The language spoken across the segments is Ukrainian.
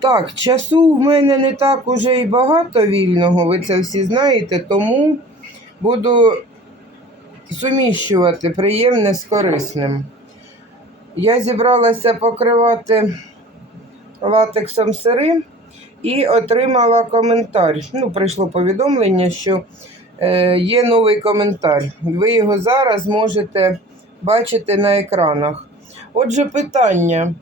Так, часу в мене не так уже і багато вільного, ви це всі знаєте, тому буду суміщувати приємне з корисним. Я зібралася покривати латексом сири і отримала коментар. Ну, прийшло повідомлення, що е, є новий коментар. Ви його зараз можете бачити на екранах. Отже, питання.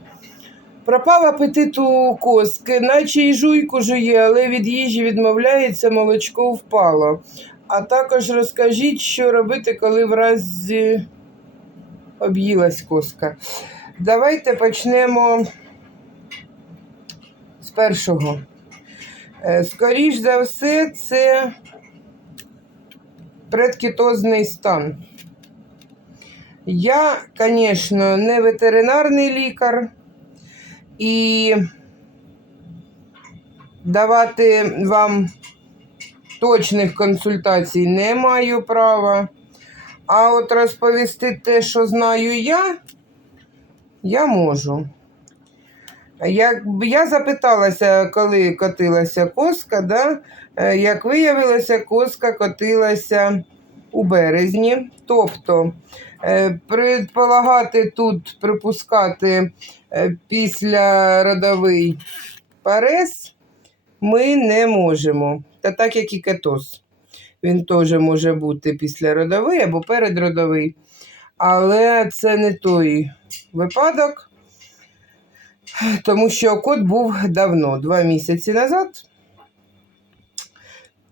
Пропав апетит у коски, наче й жуйку жує, але від їжі відмовляється, молочко впало. А також розкажіть, що робити, коли вразі об'їлась коска. Давайте почнемо з першого. Е, Скоріш за все, це предкітозний стан. Я, звісно, не ветеринарний лікар і давати вам точних консультацій не маю права. А от розповісти те, що знаю я, я можу. Як я запиталася, коли котилася коска, да? е, як виявилося, коска котилася у березні. Тобто, е, предполагати тут, припускати е, післяродовий парез ми не можемо. Та так як і кетоз. Він теж може бути післяродовий або передродовий. Але це не той випадок, тому що кот був давно, два місяці назад.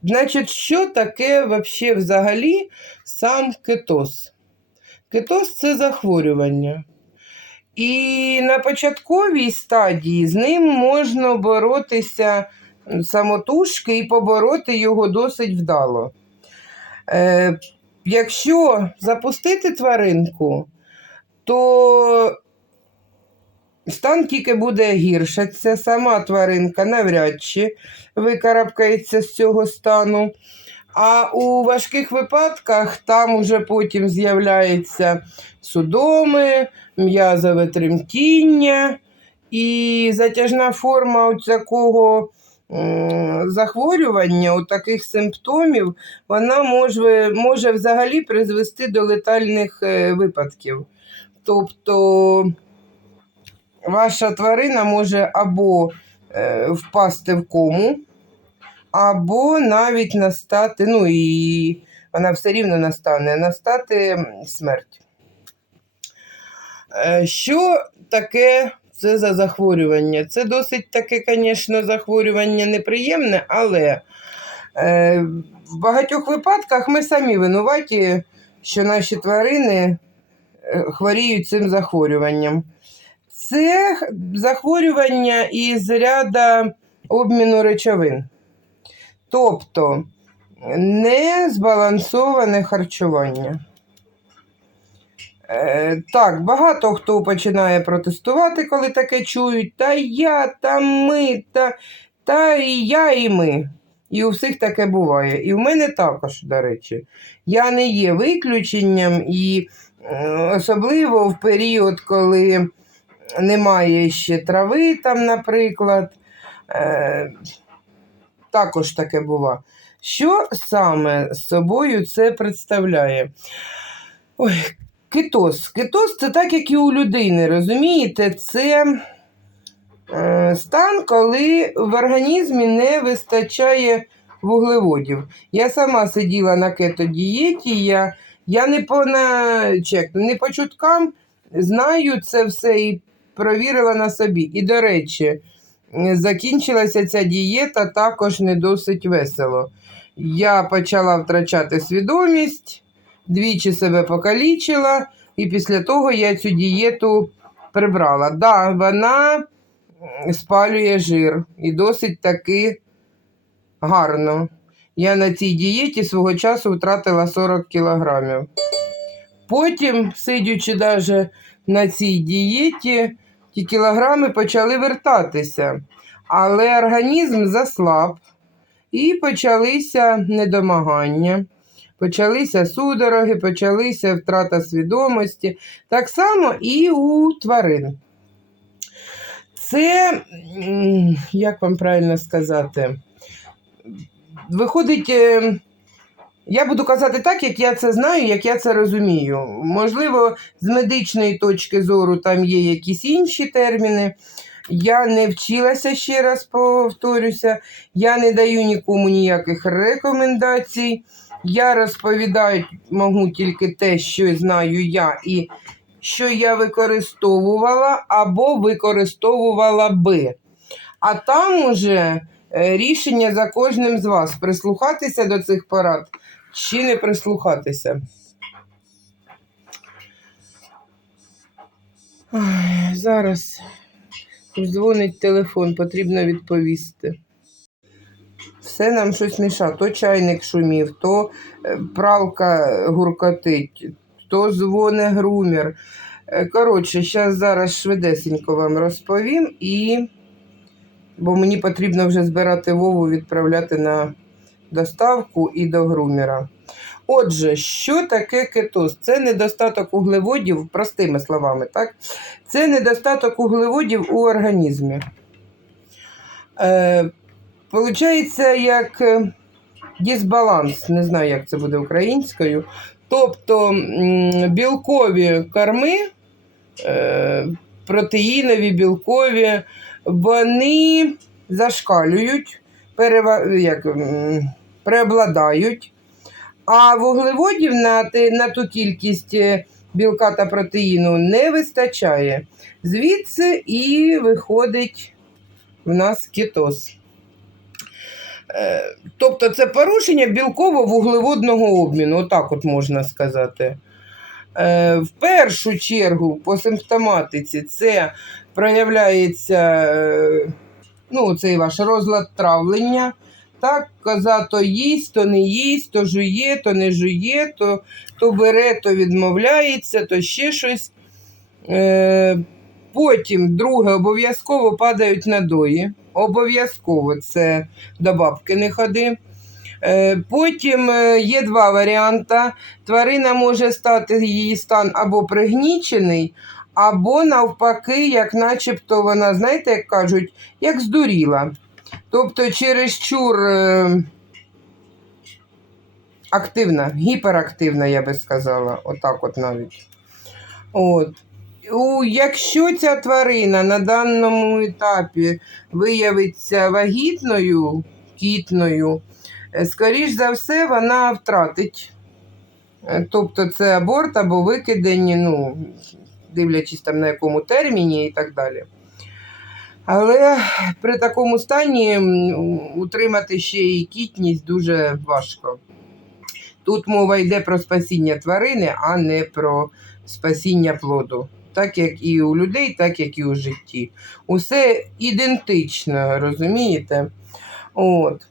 Значить, що таке вообще взагалі сам кетоз? Кетоз це захворювання. І на початковій стадії з ним можна боротися самотужки і побороти його досить вдало. Е, якщо запустити тваринку, то стан тільки буде. Це сама тваринка навряд чи викарабкається з цього стану. А у важких випадках там уже потім з'являються судоми, м'язове тремтіння і затяжна форма такого захворювання, от таких симптомів, вона може, може взагалі призвести до летальних е, випадків. Тобто ваша тварина може або е, впасти в кому, або навіть настати, ну і вона все рівно настане, настати смерть. Е, Що таке це за захворювання? Це досить таке, звісно, захворювання неприємне, але е, в багатьох випадках ми самі винуваті, що наші тварини е, хворіють цим захворюванням. Це захворювання із ряда обміну речовин. Тобто незбалансоване харчування. Е, так, багато хто починає протестувати, коли таке чують. Та я, та ми, та, та і я, і ми. І у всіх таке буває. І в мене також, до речі. Я не є виключенням, і е, особливо в період, коли немає ще трави, там, наприклад. Е, також таке буває. Що саме з собою це представляє? Ой, кетоз. Кетоз це так, як і у людини, розумієте? Це е, стан, коли в організмі не вистачає вуглеводів. Я сама сиділа на кетодієті, я, я не по, на, чек, не по чуткам знаю це все і провірила на собі. І, до речі, закінчилася ця дієта також не досить весело. Я почала втрачати свідомість, двічі себе покалічила, і після того я цю дієту прибрала. Да, вона спалює жир і досить таки гарно. Я на цій дієті свого часу втратила 40 кілограмів. Потім, сидячи даже на цій дієті, ті кілограми почали вертатися. Але організм заслаб і почалися недомагання. Почалися судороги, почалися втрата свідомості. Так само і у тварин. Це, як вам правильно сказати, виходить, е, я буду казати так, як я це знаю, як я це розумію. Можливо, з медичної точки зору там є якісь інші терміни. Я не вчилася ще раз повторюся, я не даю нікому ніяких рекомендацій. Я розповідаю можу тільки те, що знаю я, і що я використовувала або використовувала би. А там уже рішення за кожним з вас прислухатися до цих порад чи не прислухатися. Зараз дзвонить телефон, потрібно відповісти. Все нам щось мішає. То чайник шумів, то е, пралка гуркотить, то дзвоне грумір. Е, Коротше, зараз швидесенько вам розповім і. Бо мені потрібно вже збирати Вову, відправляти на доставку і до грумера. Отже, що таке кетоз? Це недостаток углеводів, простими словами, так? Це недостаток углеводів у організмі. Е, Получається, як е, дисбаланс, не знаю, як це буде українською. Тобто білкові корми, е, протеїнові, білкові, вони зашкалюють, перева... як, преобладають, а вуглеводів на, на ту кількість е, білка та протеїну не вистачає. Звідси і виходить в нас кетоз. Е, Тобто це порушення білково-вуглеводного обміну, отак от можна сказати. Е, В першу чергу по симптоматиці це проявляється е, ну, цей ваш розлад травлення. Так, коза то їсть, то не їсть, то жує, то не жує, то, то бере, то відмовляється, то ще щось. Е, потім, друге, обов'язково падають надої. Обов'язково це до бабки не ходи. Е, Потім е, є два варіанти. Тварина може стати її стан або пригнічений, або навпаки, як начебто вона, знаєте, як кажуть, як здуріла. Тобто чересчур е, активна, гіперактивна, я би сказала, отак от навіть. От. Якщо ця тварина на даному етапі виявиться вагітною, кітною, скоріш за все, вона втратить. Е, Тобто це аборт або викидення, ну, дивлячись там на якому терміні і так далі. Але при такому стані утримати ще і кітність дуже важко. Тут мова йде про спасіння тварини, а не про спасіння плоду. Так як і у людей, так як і у житті. Усе ідентично, розумієте? От.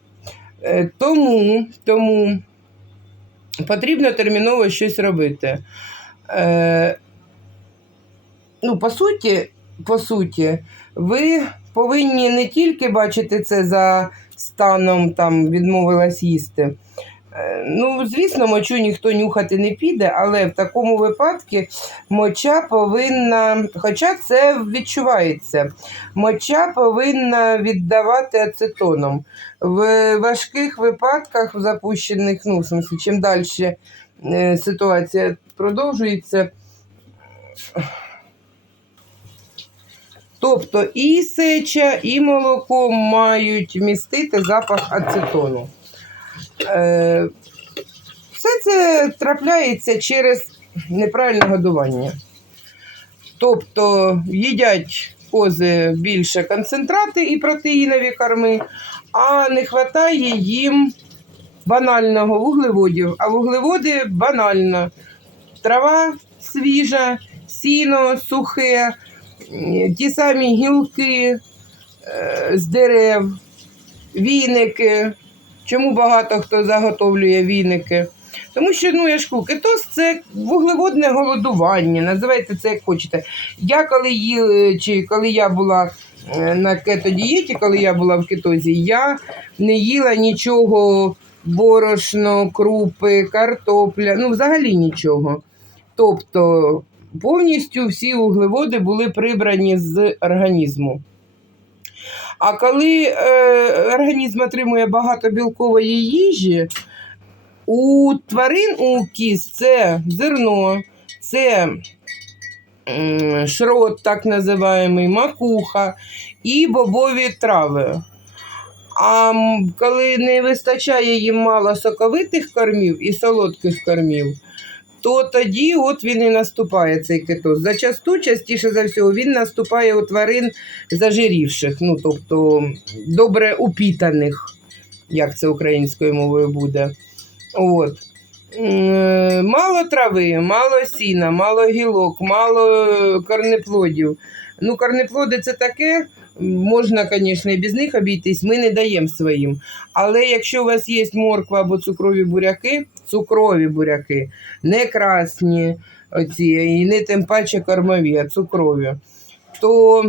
Е, Тому, тому потрібно терміново щось робити. Е, ну, по суті, по суті, ви повинні не тільки бачити це за станом там відмовилась їсти. Ну, звісно, мочу ніхто нюхати не піде, але в такому випадку моча повинна, хоча це відчувається, моча повинна віддавати ацетоном. В важких випадках, в запущених, ну, в смысле, чим далі е, ситуація продовжується. Тобто і сеча, і молоко мають містити запах ацетону. Е, все це трапляється через неправильне годування. Тобто їдять кози більше концентрати і протеїнові корми, а не вистачає їм банального вуглеводів. А вуглеводи банально. Трава свіжа, сіно сухе, ті самі гілки е, з дерев, віники. Чому багато хто заготовлює віники? Тому що, ну я ж кетоз це вуглеводне голодування, називайте це як хочете. Я коли їла, чи коли я була е, на кетодієті, коли я була в кетозі, я не їла нічого борошно, крупи, картопля, ну взагалі нічого. Тобто повністю всі вуглеводи були прибрані з організму. А коли е, організм отримує багато білкової їжі, у тварин у кіз це зерно, це м, шрот, так називаємий, макуха і бобові трави. А коли не вистачає їм мало соковитих кормів і солодких кормів, то тоді от він і наступає цей кетоз. Зачасту, частіше за всього, він наступає у тварин зажирівших, ну тобто добре упітаних, як це українською мовою буде. От. Е, Мало трави, мало сіна, мало гілок, мало корнеплодів. Ну, корнеплоди це таке, можна, звісно, і без них обійтись, ми не даємо своїм. Але якщо у вас є морква або цукрові буряки, цукрові буряки, не красні, оці, і не тим паче кормові, а цукрові, то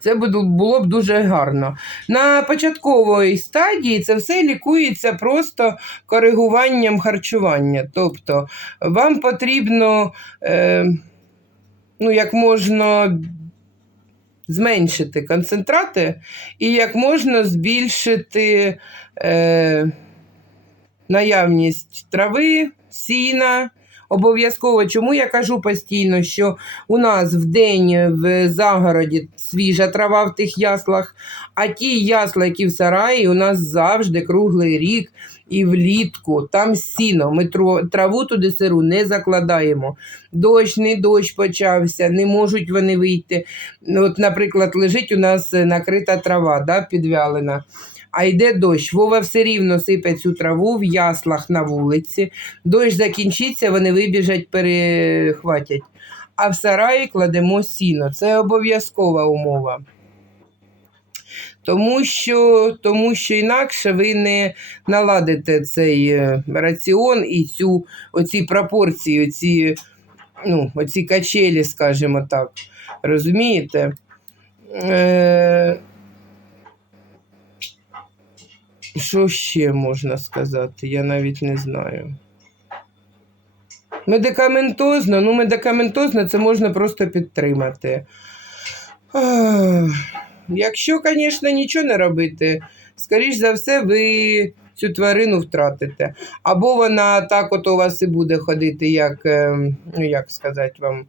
це було б дуже гарно. На початковій стадії це все лікується просто коригуванням харчування. Тобто вам потрібно е, ну, як можна зменшити концентрати і як можна збільшити е, наявність трави, сіна. Обов'язково, чому я кажу постійно, що у нас в день в загороді свіжа трава в тих яслах, а ті ясла, які в сараї, у нас завжди круглий рік і влітку. Там сіно. Ми траву туди сиру не закладаємо. Дощ, не дощ почався, не можуть вони вийти. От, наприклад, лежить у нас накрита трава, да, підвялена. А йде дощ. Вова все рівно сипе цю траву в яслах на вулиці. Дощ закінчиться, вони вибіжать, перехватять. А в сараї кладемо сіно. Це обов'язкова умова. Тому що, тому що інакше ви не наладите цей е, раціон і цю, оці пропорції, оці, ну, оці качелі, скажімо так. Розумієте? Е, що ще можна сказати? Я навіть не знаю. Медикаментозно, ну, медикаментозно це можна просто підтримати. Якщо, звісно, нічого не робити, скоріш за все, ви цю тварину втратите. Або вона так от у вас і буде ходити, як, е, ну як сказати вам.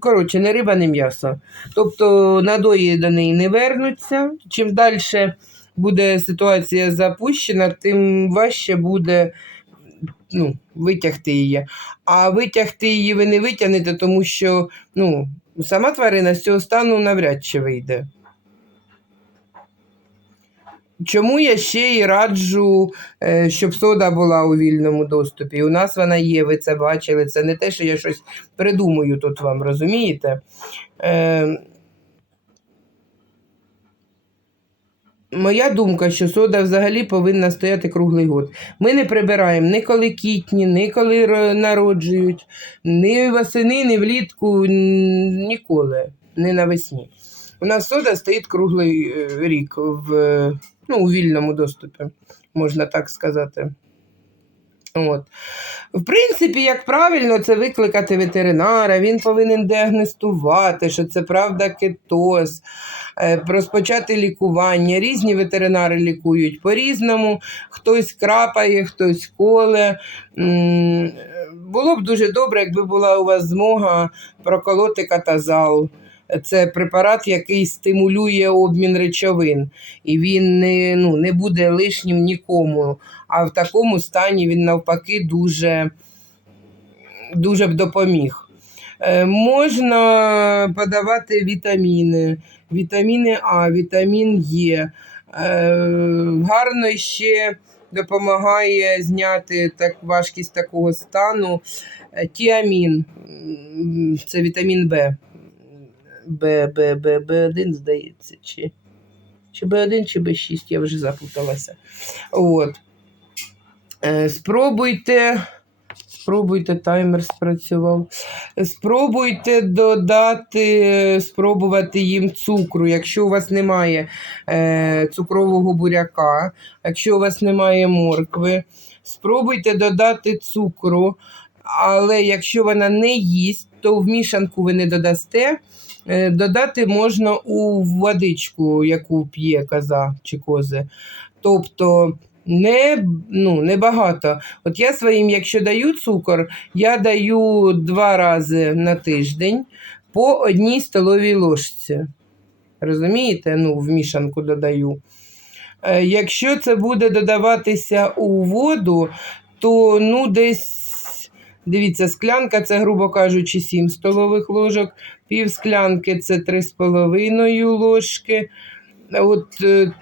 Коротше, не риба, не м'ясо. Тобто надої до неї не вернуться. Чим далі буде ситуація запущена, тим важче буде ну, витягти її. А витягти її ви не витягнете, тому що ну, сама тварина з цього стану навряд чи вийде. Чому я ще й раджу, е, щоб сода була у вільному доступі? У нас вона є, ви це бачили. Це не те, що я щось придумую тут вам, розумієте? Е, Моя думка, що сода взагалі повинна стояти круглий год. Ми не прибираємо ні коли кітні, ні коли народжують, ні восени, ні влітку, ніколи, не навесні. У нас сода стоїть круглий е, рік в, ну, у вільному доступі, можна так сказати. От. В принципі, як правильно це викликати ветеринара, він повинен діагностувати, що це правда кетоз, е, розпочати лікування. Різні ветеринари лікують по-різному, хтось крапає, хтось коле. Було б дуже добре, якби була у вас змога проколоти катазал. Це препарат, який стимулює обмін речовин, і він не, ну, не буде лишнім нікому. А в такому стані він навпаки дуже, дуже б допоміг. Е, можна подавати вітаміни, вітаміни А, вітамін Е. Е, гарно ще допомагає зняти так, важкість такого стану. Е, Тіамін, це вітамін Б. Б, Б, Б, Б1, здається, чи, чи Б1, чи Б6, я вже запуталася. От. Е, Спробуйте Спробуйте, таймер спрацював. Спробуйте додати, спробувати їм цукру. Якщо у вас немає е, цукрового буряка, якщо у вас немає моркви, спробуйте додати цукру. Але якщо вона не їсть, то в мішанку ви не додасте. Е, Додати можна у водичку, яку п'є коза чи кози. Тобто не, ну, не багато. От я своїм, якщо даю цукор, я даю два рази на тиждень по одній столовій ложці. Розумієте? Ну, в мішанку додаю. Е, Якщо це буде додаватися у воду, то ну десь. Дивіться, склянка це, грубо кажучи, 7 столових ложок, пів склянки це 3,5 ложки. От е,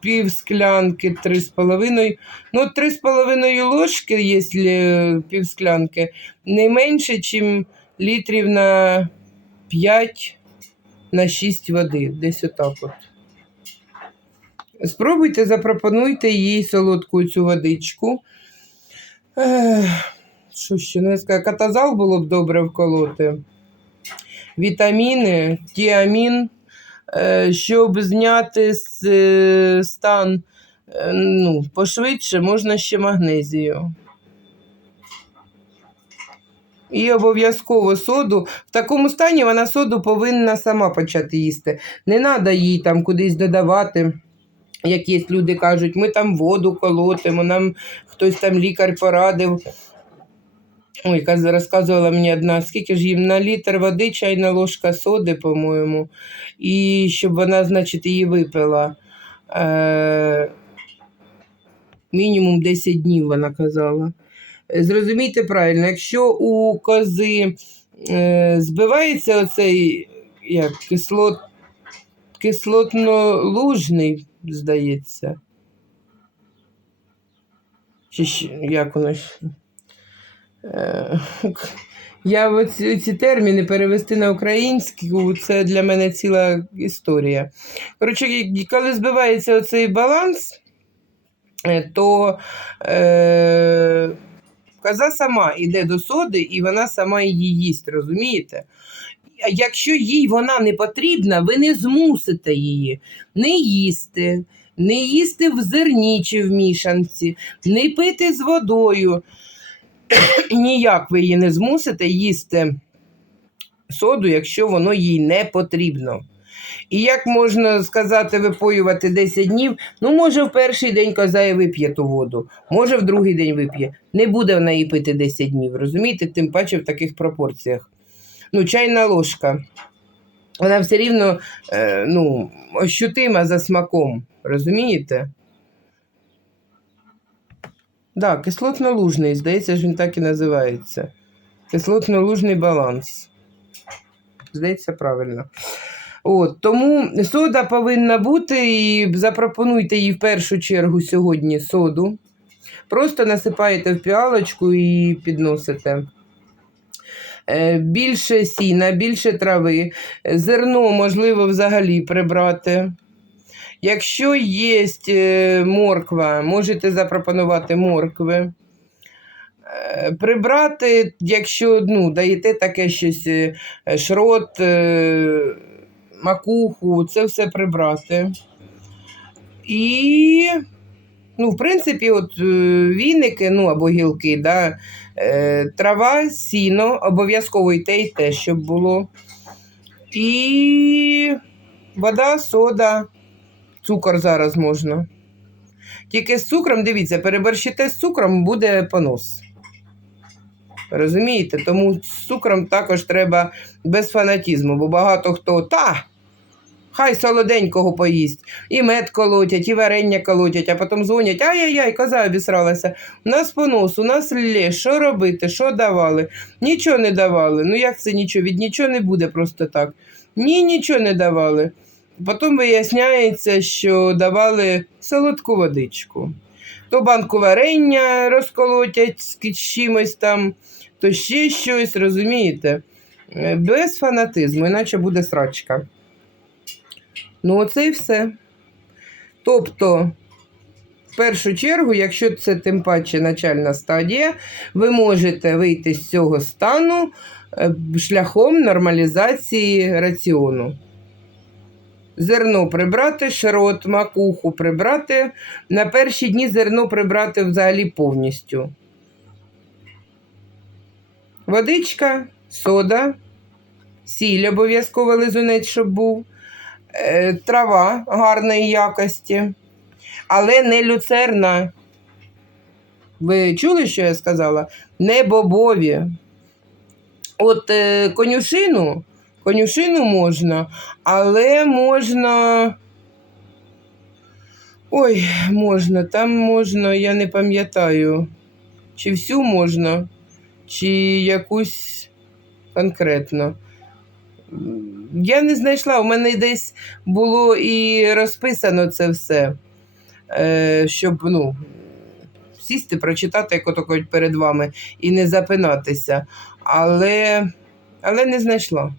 пів склянки 3,5. Ну, 3,5 ложки, якщо пів склянки, не менше, ніж літрів на 5 на 6 води. Десь отак от. Спробуйте, запропонуйте їй солодку цю водичку. Ех, що ще не скажу? Катазал було б добре вколоти. Вітаміни, тіамін, е, щоб зняти е, стан е, ну, пошвидше, можна ще магнезію. І обов'язково соду. В такому стані вона соду повинна сама почати їсти. Не треба їй там кудись додавати. Якісь люди кажуть, ми там воду колотимо, нам хтось там лікар порадив. Ой, каз- розказувала мені одна, скільки ж їм на літр води, чайна ложка соди, по-моєму, і щоб вона, значить, її випила. Е- мінімум 10 днів, вона казала. Зрозумійте правильно, якщо у кози е- збивається оцей як, кислот, кислотно-лужний, здається. Чи як воно? Е, Я оці, ці терміни перевести на українську, це для мене ціла історія. Коротше, коли збивається оцей баланс, е, то е, коза сама йде до соди і вона сама її їсть, розумієте? Якщо їй вона не потрібна, ви не змусите її не їсти, не їсти в зерні чи в мішанці, не пити з водою. Ніяк ви її не змусите їсти соду, якщо воно їй не потрібно. І як можна сказати, випоювати 10 днів, ну, може, в перший день коза і вип'є ту воду, може, в другий день вип'є. Не буде вона її пити 10 днів, розумієте, тим паче в таких пропорціях. Ну, чайна ложка. Вона все рівно е, ну, ощутима за смаком, розумієте? Так, да, кислотно-лужний, здається, ж він так і називається. Кислотно-лужний баланс. Здається, правильно. От, тому сода повинна бути і запропонуйте їй в першу чергу сьогодні соду. Просто насипаєте в піалочку і підносите. Е, Більше сіна, більше трави, зерно можливо взагалі прибрати. Якщо є е, морква, можете запропонувати моркви. Е, Прибрати, якщо ну, даєте таке щось е, шрот, макуху, це все прибрати. І, ну, в принципі, от віники, ну або гілки, да, трава, сіно, обов'язково і те, і те, щоб було. І вода, сода, цукор зараз можна. Тільки з цукром, дивіться, переборщите з цукром, буде понос. Розумієте? Тому з цукром також треба без фанатізму, бо багато хто та. Хай солоденького поїсть, і мед колотять, і варення колотять, а потім дзвонять, ай-яй-яй, коза обісралася. У нас понос, у нас лє, що робити, що давали? Нічого не давали. Ну як це нічого? Від нічого не буде просто так. Ні, нічого не давали. Потім виясняється, що давали солодку водичку. То банку варення розколотять з чимось там, то ще щось, розумієте? Е, Без фанатизму, іначе буде срачка. Ну, оце і все. Тобто, в першу чергу, якщо це тим паче начальна стадія, ви можете вийти з цього стану е, шляхом нормалізації раціону. Зерно прибрати, шрот, макуху прибрати. На перші дні зерно прибрати взагалі повністю. Водичка, сода, сіль обов'язково лизунець, щоб був, е, трава гарної якості, але не люцерна. Ви чули, що я сказала? Не бобові. От е, конюшину, конюшину можна, але можна. Ой, можна, там можна, я не пам'ятаю, чи всю можна, чи якусь конкретно. Я не знайшла, у мене десь було і розписано це все, е, щоб ну, сісти, прочитати, як ото перед вами, і не запинатися. Але, але не знайшла.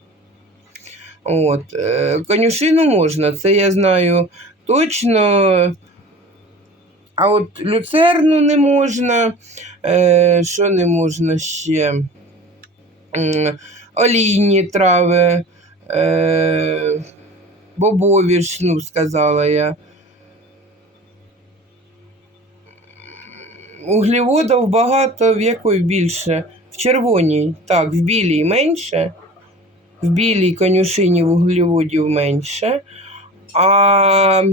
От. е, Конюшину можна, це я знаю точно. А от люцерну не можна. Е, що не можна ще? Олійні трави, е, бобові ну, сказала я. Углеводів багато, в якої більше? В червоній, так, в білій менше. В білій конюшині вуглеводів менше, а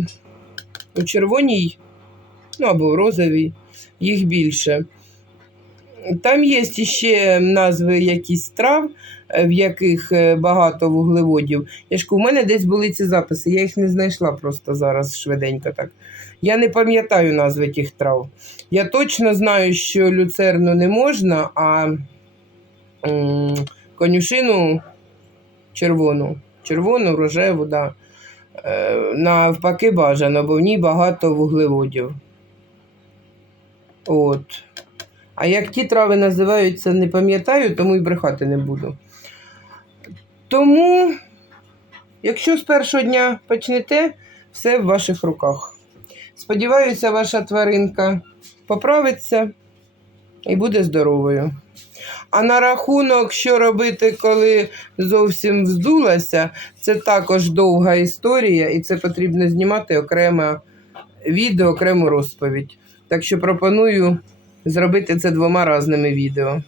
у червоній, ну або в розовій, їх більше. Там є ще назви якісь трав, в яких е, багато вуглеводів. Я ж кажу, у мене десь були ці записи, я їх не знайшла просто зараз швиденько так. Я не пам'ятаю назви тих трав. Я точно знаю, що люцерну не можна, а конюшину червону. Червону, рожеву, да. Е, навпаки бажано, бо в ній багато вуглеводів. От. А як ті трави називаються, не пам'ятаю, тому і брехати не буду. Тому, якщо з першого дня почнете, все в ваших руках. Сподіваюся, ваша тваринка поправиться і буде здоровою. А на рахунок, що робити, коли зовсім вздулася, це також довга історія, і це потрібно знімати окреме відео, окрему розповідь. Так що пропоную зробити це двома разними відео.